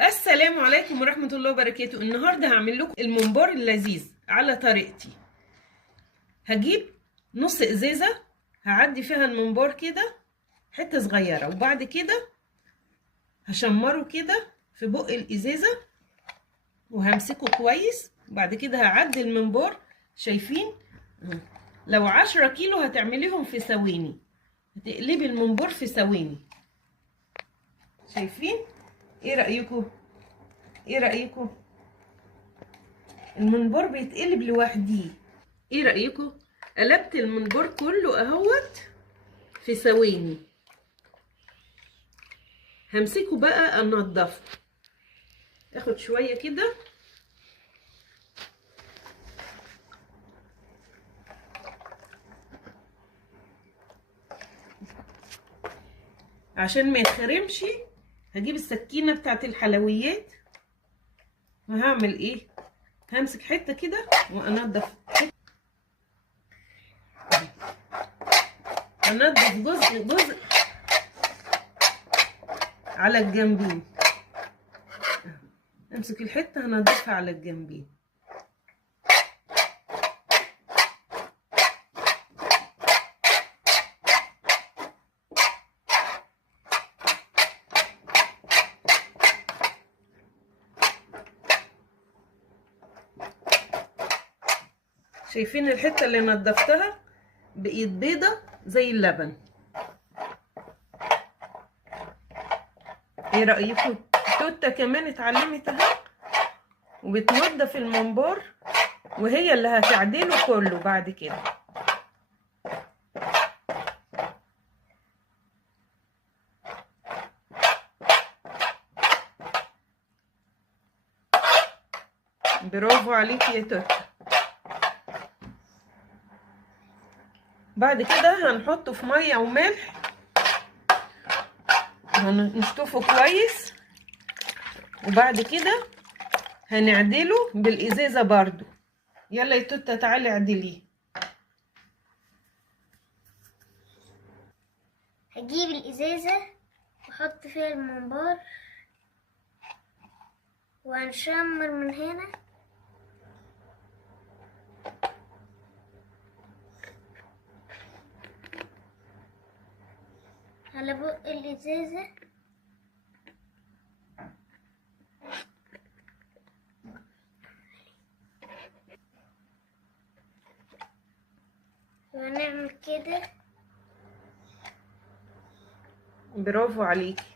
السلام عليكم ورحمة الله وبركاته. النهاردة هعمل لكم الممبار اللذيذ على طريقتي. هجيب نص ازازة، هعدي فيها الممبار كده حتة صغيرة، وبعد كده هشمره كده في بق الازازة وهمسكه كويس. وبعد كده هعدي الممبار، شايفين؟ لو 10 كيلو هتعمليهم في ثواني، هتقلبي الممبار في ثواني. شايفين؟ ايه رأيكم؟ ايه رأيكم؟ المنبار بيتقلب لوحديه. ايه رأيكم؟ قلبت المنبار كله اهوت في ثواني. همسكه بقى انضفه، اخد شوية كده عشان ما يتخرمش. هجيب السكينة بتاعت الحلويات وهعمل ايه، همسك حتة كده وانضف انضف جزء على الجنبين. امسك الحتة هنضفها على الجنبين. شايفين الحتة اللي نضفتها بقيت بيضة زي اللبن. ايه رأيكم؟ توتة كمان اتعلمت اهي وبتنضف الممبار، وهي اللي هتعدله كله بعد كده. برافو عليكي يا توتة. بعد كده هنحطه في ميه وملح، هنشطفه كويس، وبعد كده هنعدله بالازازه برضو. يلا يا توتة تعالي اعدليه. هجيب الازازه واحط فيها الممبار وهنشمر من هنا على بق الازازه وهنعمل كده. برافو عليكي.